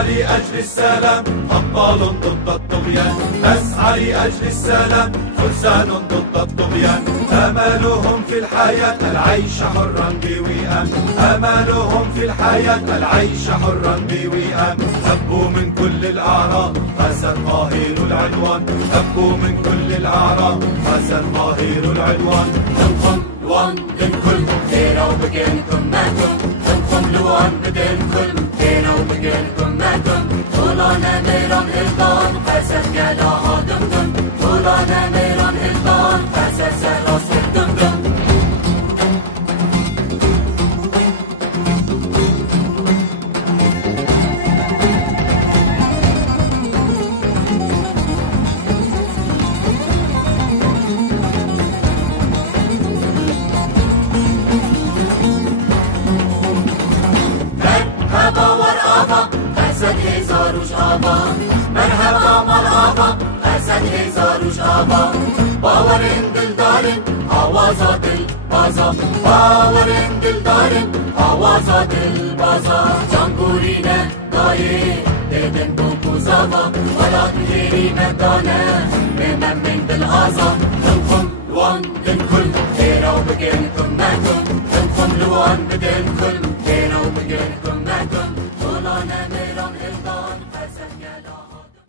نسعى لأجل السلام أبطال ضد الطغيان، نسعى لأجل السلام فرسان ضد الطغيان. آمالهم في الحياة العيش حرا بوئام، آمالهم في الحياة العيش حرا بوئام. هبوا من كل الأعراض قاسى قاهر العدوان، هبوا من كل الأعراض قاسى قاهر العدوان. تنقم لوان den kul, era och begin kummatum. Tönkom luan bedin kul, era och begin kummatum. Tulana meiran hildan, qasat gala hadumdum. Tulana meiran hildan, qasat saras hildumdum. مرحبا مرحبا اسد هزاروش آبا. باورین دلدارین آوازا دل بازا، باورین دلدارین آوازا دل بازا. جانگورینه دایه دیدن بو کوزاوا، ولاد هیری مدانه بمن من دل آزا. تنقم لوان دن کل تیرا و بگین کمتون، تنقم لوان بدن کل تیرا و بگین کمتون. طولانه